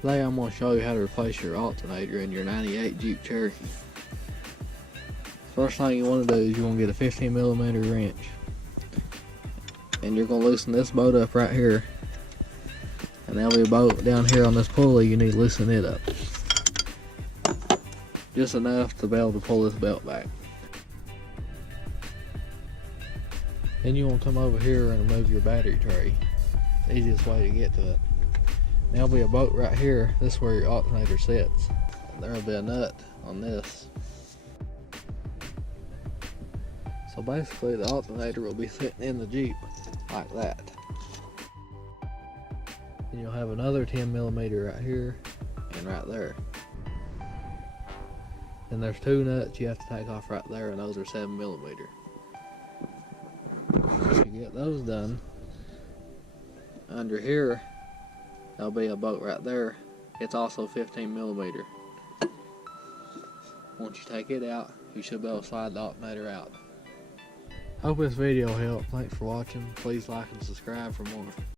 Today I'm going to show you how to replace your alternator in your 98 Jeep Cherokee. First thing you want to do is you want to get a 15mm wrench. And you're going to loosen this bolt up right here. And there'll be a bolt down here on this pulley, you need to loosen it up. Just enough to be able to pull this belt back. Then you want to come over here and remove your battery tray. The easiest way to get to it. There'll be a bolt right here. This is where your alternator sits. And there'll be a nut on this. So basically the alternator will be sitting in the Jeep like that. And you'll have another 10mm right here and right there. And there's two nuts you have to take off right there, and those are 7mm. Once you get those done, under here there'll be a bolt right there. It's also 15mm. Once you take it out, you should be able to slide the alternator out. Hope this video helped. Thanks for watching. Please like and subscribe for more.